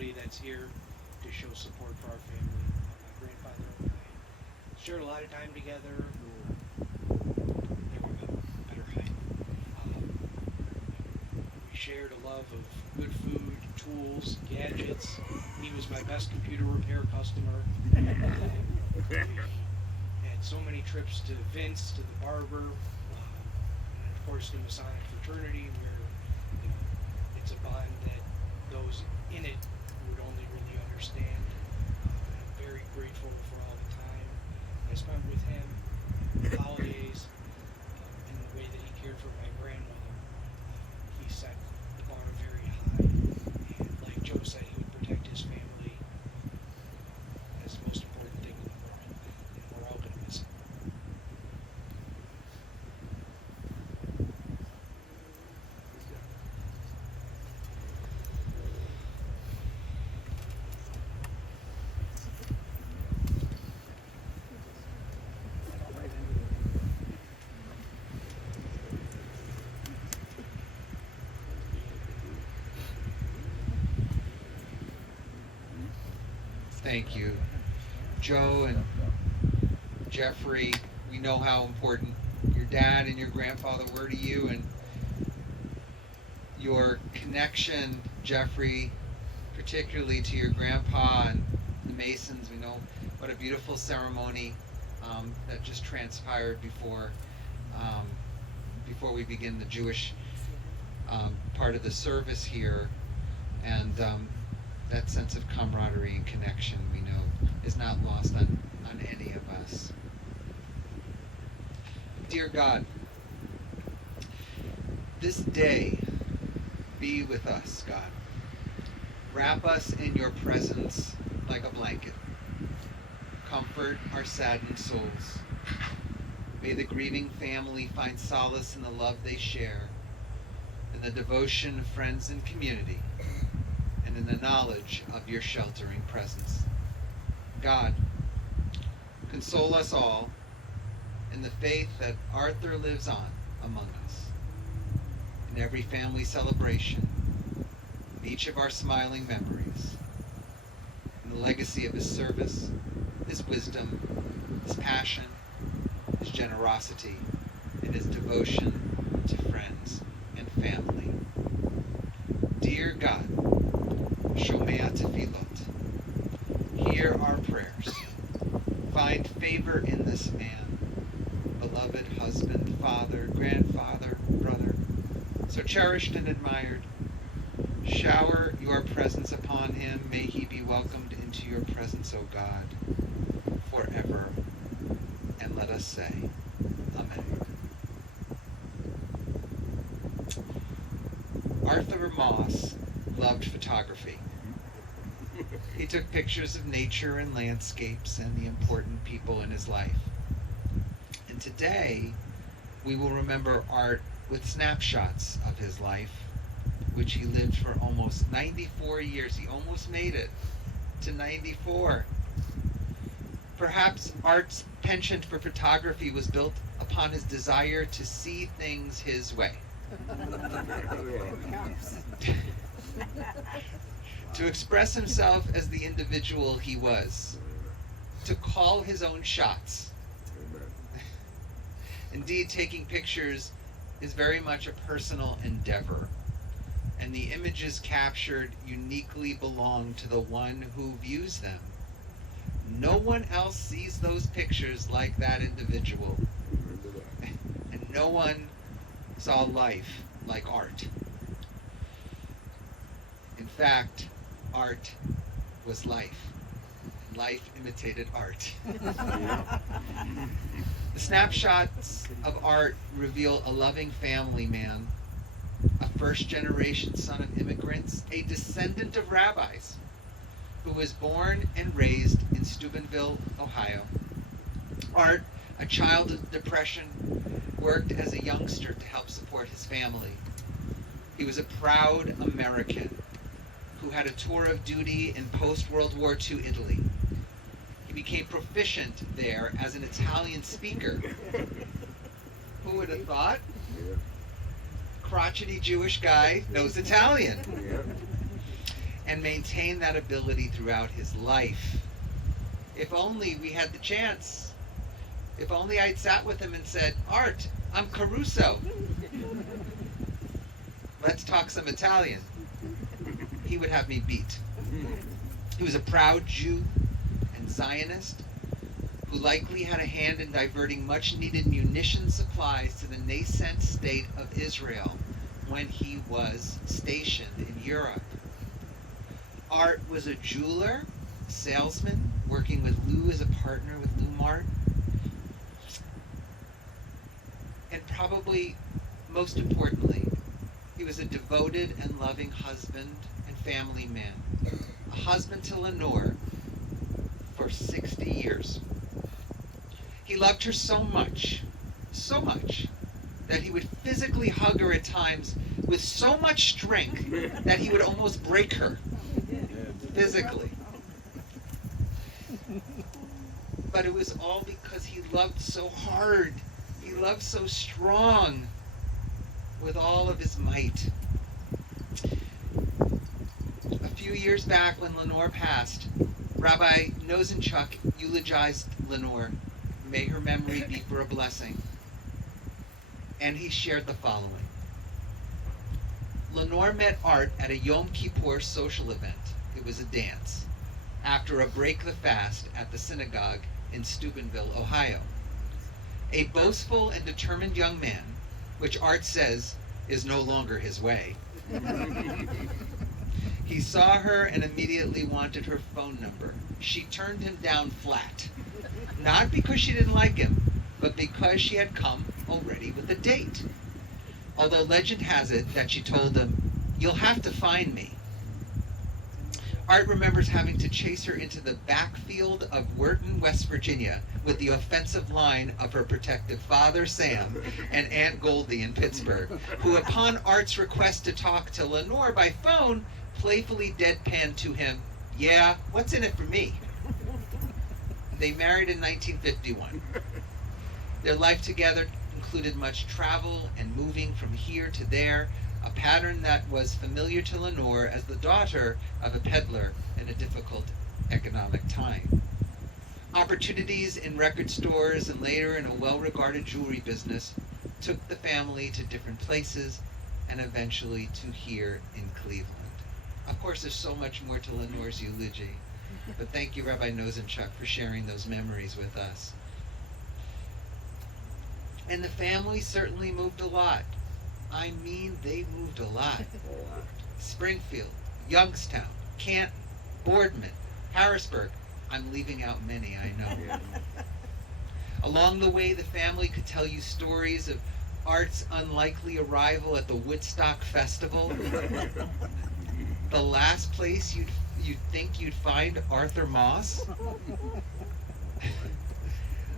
everybody that's here to show support for our family. My grandfather and I shared a lot of time together. There we go, better height. We shared a love of good food, tools, gadgets. He was my best computer repair customer. Had so many trips to Vince, to the barber, and of course the Masonic fraternity, where it's a bond that those in it would only really understand. I'm very grateful for all the time I spent with him, the holidays, and the way that he cared for my grandmother. He set the bar very high, and like Joe said, he would protect his family as the most important thing in the world, and we're all going to miss him. Thank you, Joe and Jeffrey. We know how important your dad and your grandfather were to you, and your connection, Jeffrey, particularly to your grandpa and the Masons. We know what a beautiful ceremony that just transpired before we begin the Jewish part of the service here, and that sense of camaraderie and connection, we know, is not lost on any of us. Dear God, this day be with us, God. Wrap us in your presence like a blanket. Comfort our saddened souls. May the grieving family find solace in the love they share, in the devotion of friends and community, and in the knowledge of your sheltering presence. God, console us all in the faith that Arthur lives on among us. In every family celebration, in each of our smiling memories, in the legacy of his service, his wisdom, his passion, his generosity, and his devotion to friends and family. Dear God, Shomea Tefillot, hear our prayers. Find favor in this man, beloved husband, father, grandfather, brother, so cherished and admired. Shower your presence upon him. May he be welcomed into your presence, O God, forever. And let us say, Amen. Arthur Moss loved photography. He took pictures of nature and landscapes and the important people in his life. And today, we will remember Art with snapshots of his life, which he lived for almost 94 years. He almost made it to 94. Perhaps Art's penchant for photography was built upon his desire to see things his way. To express himself as the individual he was. To call his own shots. Indeed, taking pictures is very much a personal endeavor, and the images captured uniquely belong to the one who views them. No one else sees those pictures like that individual, and no one saw life like Art. In fact, Art was life. Life imitated art. The snapshots of Art reveal a loving family man, a first-generation son of immigrants, a descendant of rabbis, who was born and raised in Steubenville, Ohio. Art, a child of depression, worked as a youngster to help support his family. He was a proud American who had a tour of duty in post-World War II Italy. He became proficient there as an Italian speaker. Who would have thought? Crotchety Jewish guy knows Italian. and maintain that ability throughout his life. If only we had the chance. If only I'd sat with him and said, Art, I'm Caruso. Let's talk some Italian. He would have me beat. He was a proud Jew and Zionist who likely had a hand in diverting much-needed munition supplies to the nascent state of Israel when he was stationed in Europe. Art was a jeweler, salesman, working with Lou as a partner with Lou Mart. And probably most importantly, he was a devoted and loving husband and family man. A husband to Lenore for 60 years. He loved her so much, that he would physically hug her at times with so much strength that he would almost break her physically. But it was all because he loved so hard. He loved so strong with all of his might. A few years back when Lenore passed, Rabbi Nosenchuk eulogized Lenore. May her memory be for a blessing. And he shared the following. Lenore met Art at a Yom Kippur social event. It was a dance. After a break the fast at the synagogue in Steubenville, Ohio. A boastful and determined young man, which Art says is no longer his way. He saw her and immediately wanted her phone number. She turned him down flat. Not because she didn't like him, but because she had come already with a date. Although legend has it that she told him, "You'll have to find me." Art remembers having to chase her into the backfield of Wharton, West Virginia, with the offensive line of her protective father, Sam, and Aunt Goldie in Pittsburgh, who, upon Art's request to talk to Lenore by phone, playfully deadpanned to him, "Yeah, what's in it for me?" They married in 1951. Their life together included much travel and moving from here to there, a pattern that was familiar to Lenore as the daughter of a peddler in a difficult economic time. Opportunities in record stores and later in a well-regarded jewelry business took the family to different places and eventually to here in Cleveland. Of course, there's so much more to Lenore's eulogy, but thank you, Rabbi Nosenchuk, for sharing those memories with us. And the family certainly moved a lot. I mean, they moved a lot. Springfield, Youngstown, Canton, Boardman, Harrisburg. I'm leaving out many, I know. Along the way, the family could tell you stories of Art's unlikely arrival at the Woodstock Festival. The last place you'd think you'd find Arthur Moss.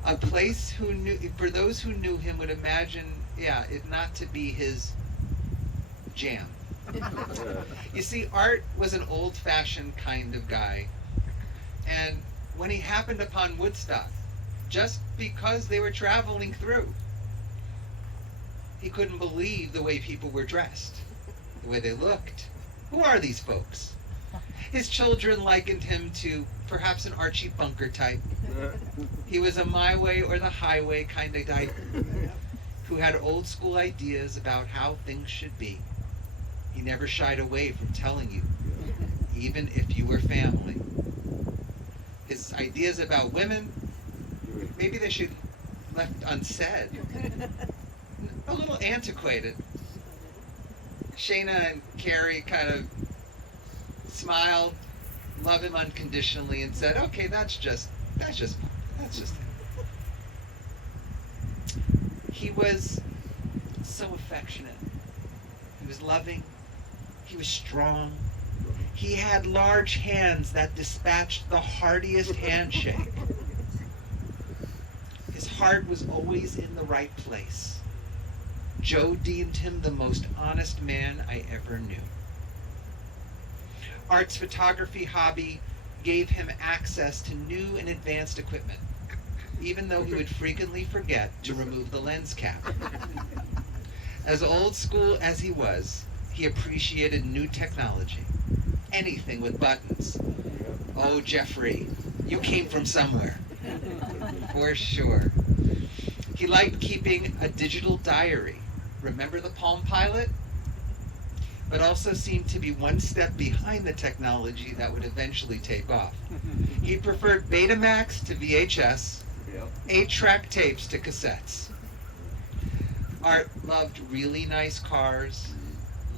A place who knew, for those who knew him, would imagine, it not to be his jam. You see, Art was an old-fashioned kind of guy, and when he happened upon Woodstock, just because they were traveling through, he couldn't believe the way people were dressed, the way they looked. Who are these folks? His children likened him to perhaps an Archie Bunker type. He was a my way or the highway kind of guy who had old school ideas about how things should be. He never shied away from telling you, even if you were family. His ideas about women, maybe they should be left unsaid. A little antiquated. Shayna and Carrie kind of smiled, loved him unconditionally, and said, "Okay, that's just it." He was so affectionate. He was loving. He was strong. He had large hands that dispatched the heartiest handshake. His heart was always in the right place. Joe deemed him the most honest man I ever knew. Art's photography hobby gave him access to new and advanced equipment, even though he would frequently forget to remove the lens cap. As old school as he was, he appreciated new technology. anything with buttons. Oh, Jeffrey, you came from somewhere. For sure. He liked keeping a digital diary. Remember the Palm Pilot? But also seemed to be one step behind the technology that would eventually take off. He preferred Betamax to VHS, 8-track tapes to cassettes. Art loved really nice cars,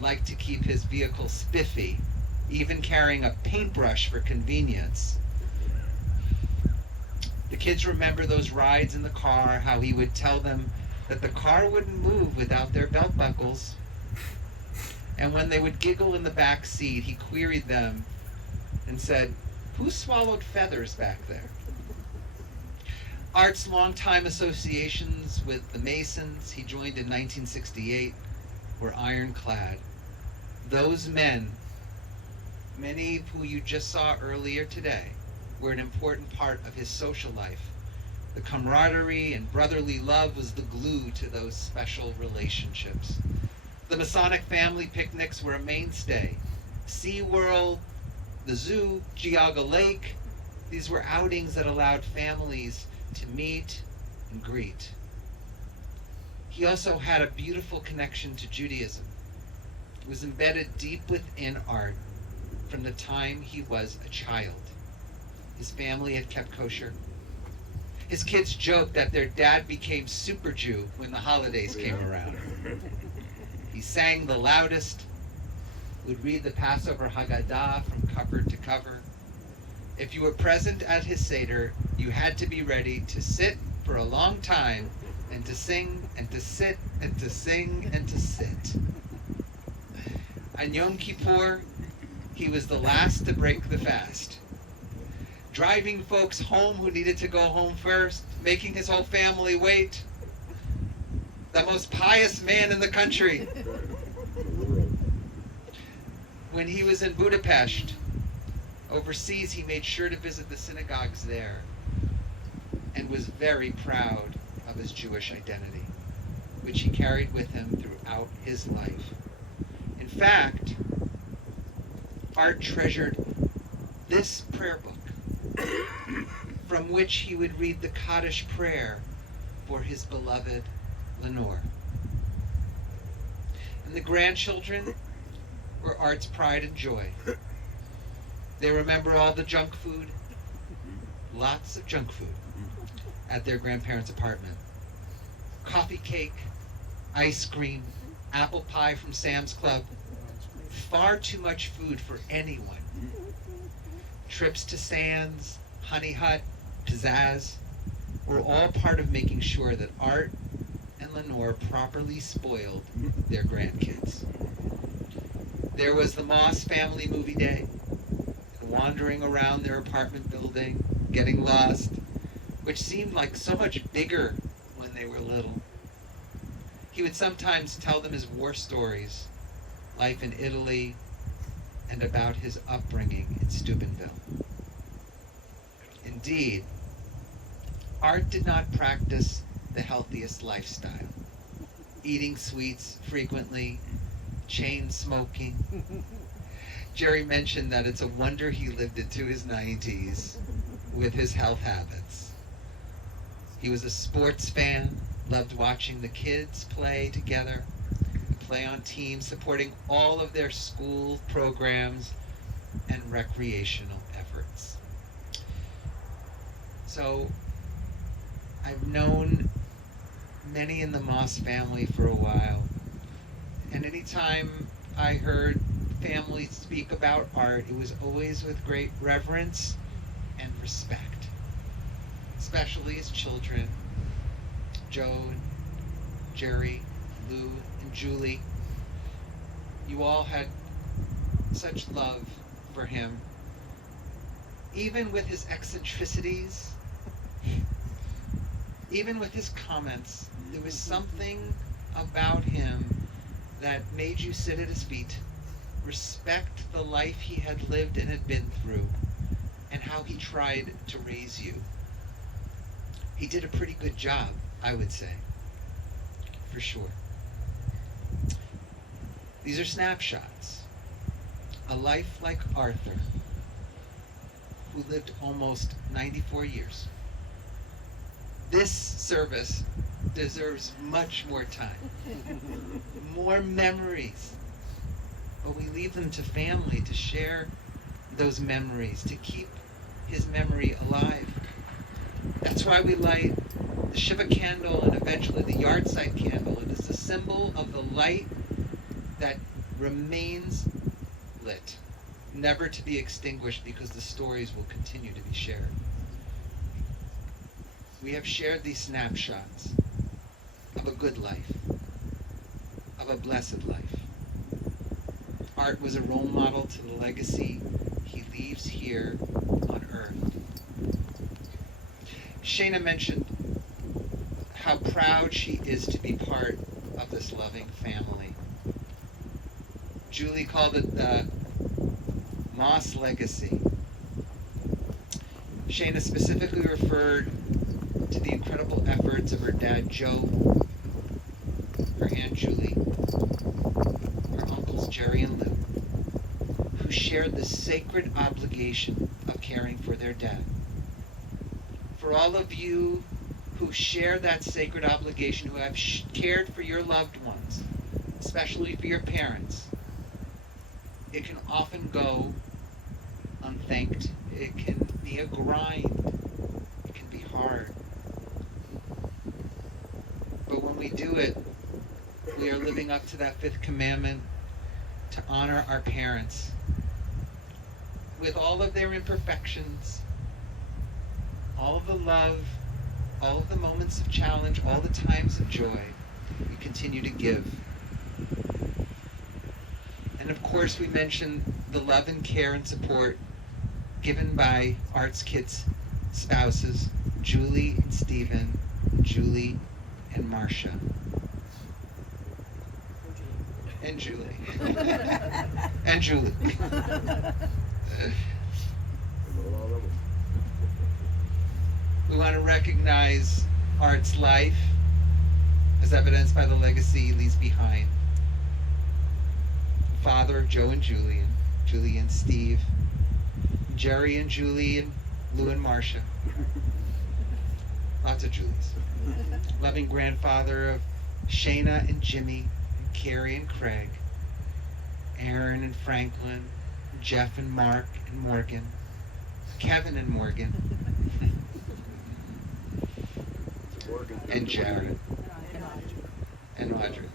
liked to keep his vehicle spiffy, even carrying a paintbrush for convenience. The kids remember those rides in the car, how he would tell them that the car wouldn't move without their belt buckles. And when they would giggle in the back seat, he queried them and said, "Who swallowed feathers back there?" Art's longtime associations with the Masons he joined in 1968 were ironclad. Those men, many who you just saw earlier today, were an important part of his social life. The camaraderie and brotherly love was the glue to those special relationships. The Masonic family picnics were a mainstay. SeaWorld, the zoo, Geauga Lake, these were outings that allowed families to meet and greet. He also had a beautiful connection to Judaism. It was embedded deep within Art from the time he was a child. His family had kept kosher. His kids joked that their dad became Super Jew when the holidays came around. He sang the loudest, would read the Passover Haggadah from cover to cover. If you were present at his Seder, you had to be ready to sit for a long time and to sing and to sit and to sing and to sit. On Yom Kippur, he was the last to break the fast, driving folks home who needed to go home first, making his whole family wait. The most pious man in the country. When he was in Budapest, overseas, he made sure to visit the synagogues there and was very proud of his Jewish identity, which he carried with him throughout his life. In fact, Art treasured this prayer book from which he would read the Kaddish prayer for his beloved Lenore. And the grandchildren were Art's pride and joy. They remember all the junk food, lots of junk food, at their grandparents' apartment. Coffee cake, ice cream, apple pie from Sam's Club. Far too much food for anyone. Trips to Sands, Honey Hut, Pizzazz were all part of making sure that Art and Lenore properly spoiled their grandkids. There was the Moss family movie day, wandering around their apartment building, getting lost, which seemed like so much bigger when they were little. He would sometimes tell them his war stories, life in Italy, and about his upbringing in Steubenville. Indeed, Art did not practice the healthiest lifestyle, eating sweets frequently, chain smoking. Jerry mentioned that it's a wonder he lived into his 90s with his health habits. He was a sports fan, loved watching the kids play together, play on teams, supporting all of their school programs and recreational efforts. So I've known many in the Moss family for a while, and anytime I heard families speak about Art, it was always with great reverence and respect, especially his children, Joe and Jerry, Lou and Julie. You all had such love for him. Even with his eccentricities, even with his comments, there was something about him that made you sit at his feet, respect the life he had lived and had been through, and how he tried to raise you. He did a pretty good job, I would say, for sure. These are snapshots. a life like Arthur, who lived almost 94 years. This service deserves much more time, more memories. But we leave them to family to share those memories, to keep his memory alive. That's why we light the Shiva candle and eventually the yard-side candle. It is a symbol of the light that remains lit, never to be extinguished, because the stories will continue to be shared. We have shared these snapshots of a good life, of a blessed life. Art was a role model to the legacy he leaves here on earth. Shana mentioned how proud she is to be part of this loving family. Julie called it the Moss legacy. Shana specifically referred to the incredible efforts of her dad Joe, her Aunt Julie, her uncles Jerry and Lou, who shared the sacred obligation of caring for their dad. For all of you who share that sacred obligation, who have cared for your loved ones, especially for your parents, it can often go unthanked. It can be a grind. It can be hard. But when we do it, we are living up to that fifth commandment, to honor our parents with all of their imperfections, all of the love, all of the moments of challenge, all the times of joy. We continue to give. And of course, we mentioned the love and care and support given by Art's kids' spouses, Julie and Stephen, Julie and Marcia. And Julie. And Julie. We want to recognize Art's life as evidenced by the legacy he leaves behind. Father of Joe and Julie and Steve, Jerry and Julie and Lou and Marcia. Lots of Julies. Loving grandfather of Shana and Jimmy, and Carrie and Craig, Aaron and Franklin, Jeff and Mark and Morgan, Kevin and Morgan, and Jared, and Audrey,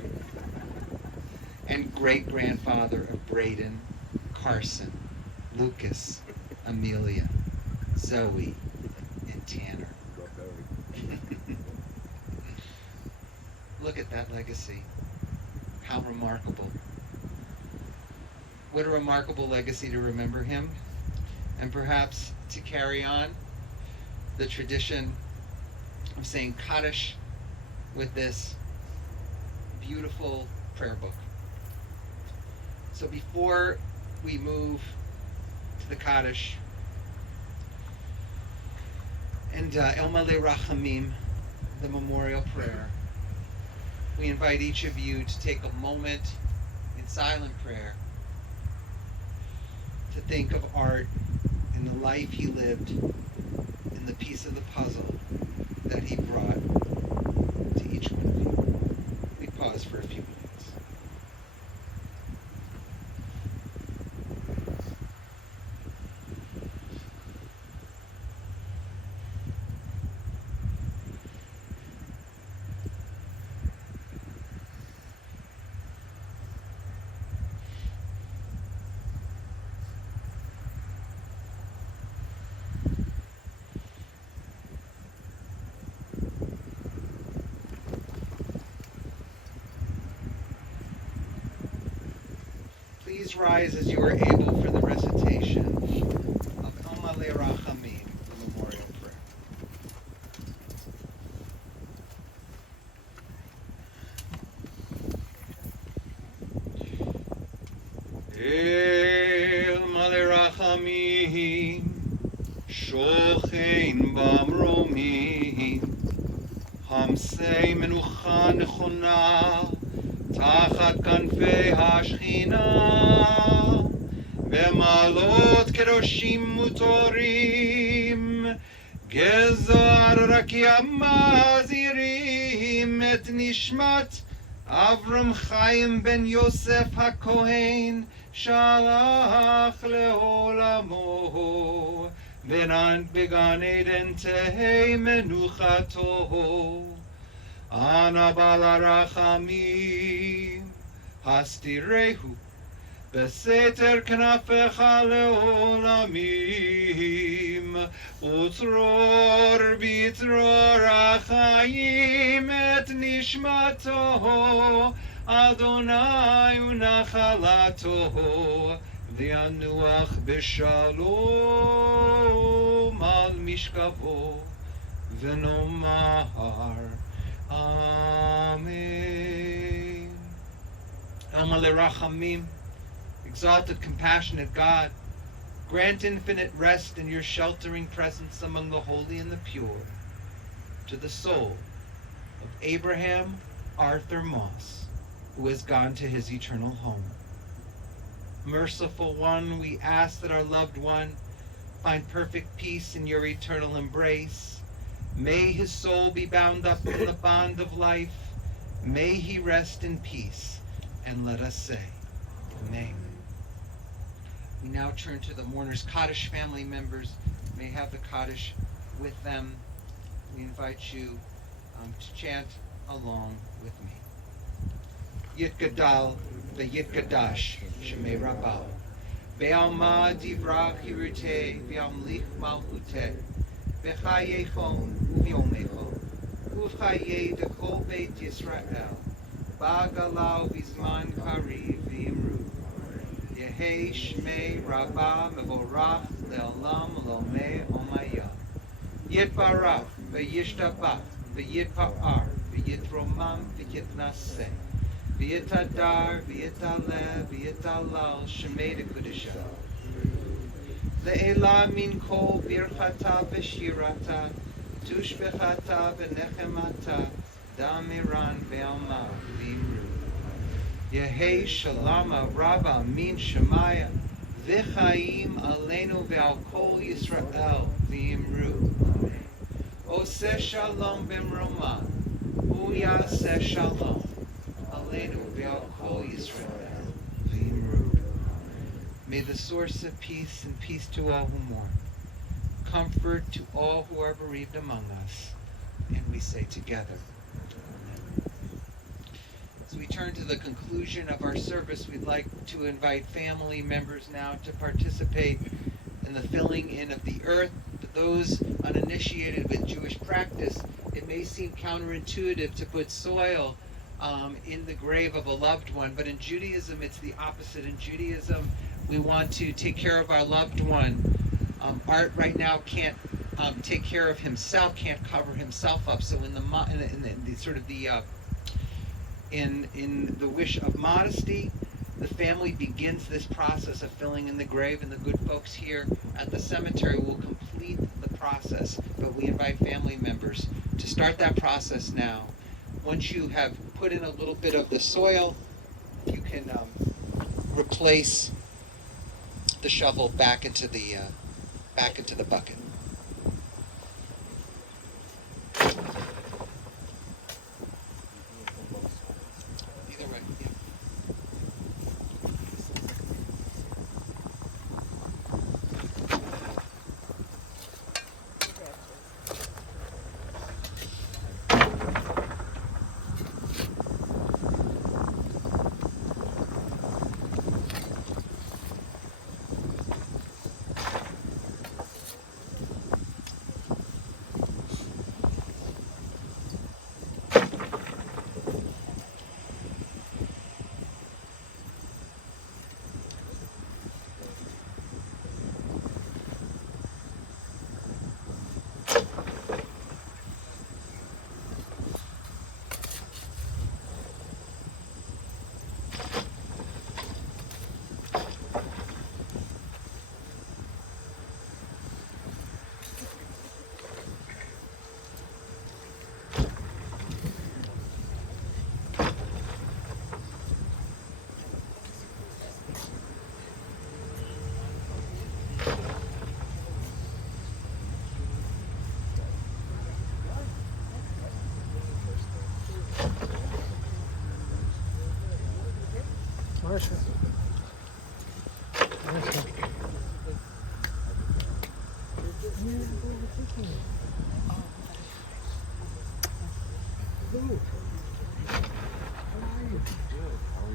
and great-grandfather of Braden, Carson, Lucas, Amelia, Zoe, and Tanner. Look at that legacy. How remarkable. What a remarkable legacy to remember him, and perhaps to carry on the tradition of saying Kaddish with this beautiful prayer book. So before we move to the Kaddish and El Malei Rachamim, the memorial prayer, we invite each of you to take a moment in silent prayer to think of Art and the life he lived and the piece of the puzzle that he brought to each one of you. We pause for a few minutes. Please rise as you are able for the recitation of El Malei Rachamim, the memorial prayer. El Malei Rachamim, Shochein Bamromim, Hamsei Menucha Nechona, תחת כנפי השכינה, במעלות קדושים מותרים, גזר רקיע מזהירים את נשמת אברהם חיים בן יוסף הכהן, שלח לעולמו, בגן עדן תהא מנוחתו. אנא בעל הרחמים, הסתירהו בסתר כנפיך לעולמים, וצרור בצרור החיים את נשמתו, אדוני ונחלתו, וינוח בשלום על משכבו, ונאמר Amen. Amale Rachamim, exalted, compassionate God, grant infinite rest in your sheltering presence among the holy and the pure, to the soul of Abraham Arthur Moss, who has gone to his eternal home. Merciful One, we ask that our loved one find perfect peace in your eternal embrace. May his soul be bound up in the bond of life. May he rest in peace. And let us say, Amen. We now turn to the mourners' Kaddish family members. May have the Kaddish with them. We invite you to chant along with me. Yitgadal ve'yitgadash shemei Rabbahu, ve'alma divrach hiruteh, ve'amlich malchuteh, v'chayechon u'vyomechon, u'v'chayei dekol beit Yisrael, ba'galau v'zman kariv v'imru, Yehei shmei Rabbah mevorach le'olam lomei omayah, Yitbarach ve'yishtabach ve'yitpa'ar ve'yitromam ve'yitnaseh, V'yitadar, v'yitaleh, v'yitalal, shemei dekudisha. Le'ela min kol birchata v'shirata, tushbechata v'nechemata, damiran ve'alma v'imru. Yehei shalama rabba min shemaya, v'chaim aleinu ve'al kol Yisrael v'imru. Oseh shalom b'mroma, u'yaseh shalom. May the source of peace and peace to all who mourn, comfort to all who are bereaved among us, and we say together, Amen. As we turn to the conclusion of our service, we'd like to invite family members now to participate in the filling in of the earth. For those uninitiated with Jewish practice, it may seem counterintuitive to put soil in the grave of a loved one, but in Judaism it's the opposite. In Judaism we want to take care of our loved one. Art right now can't take care of himself, can't cover himself up. So in the wish of modesty, the family begins this process of filling in the grave, and the good folks here at the cemetery will complete the process. But we invite family members to start that process now. Once you have put in a little bit of the soil, you can replace the shovel back into the bucket. Either way, yeah.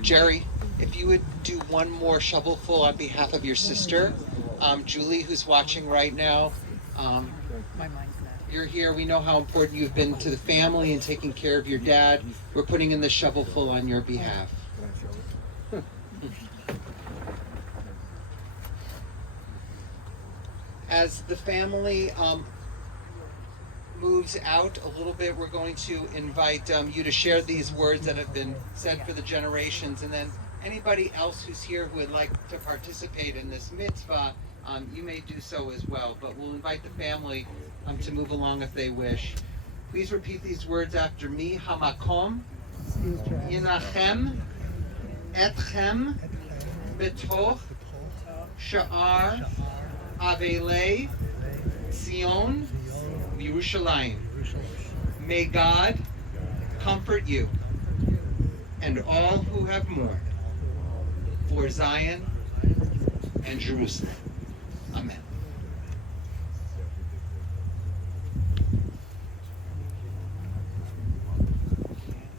Jerry, if you would do one more shovelful on behalf of your sister, Julie, who's watching right now. You're here. We know how important you've been to the family and taking care of your dad. We're putting in the shovelful on your behalf. As the family moves out a little bit, we're going to invite you to share these words that have been said for the generations, and then anybody else who's here who would like to participate in this mitzvah, you may do so as well, but we'll invite the family to move along if they wish. Please repeat these words after me. Hamakom yinachem etchem betoch sha'ar avelei Zion Yerushalayim. May God comfort you and all who have mourned for Zion and Jerusalem.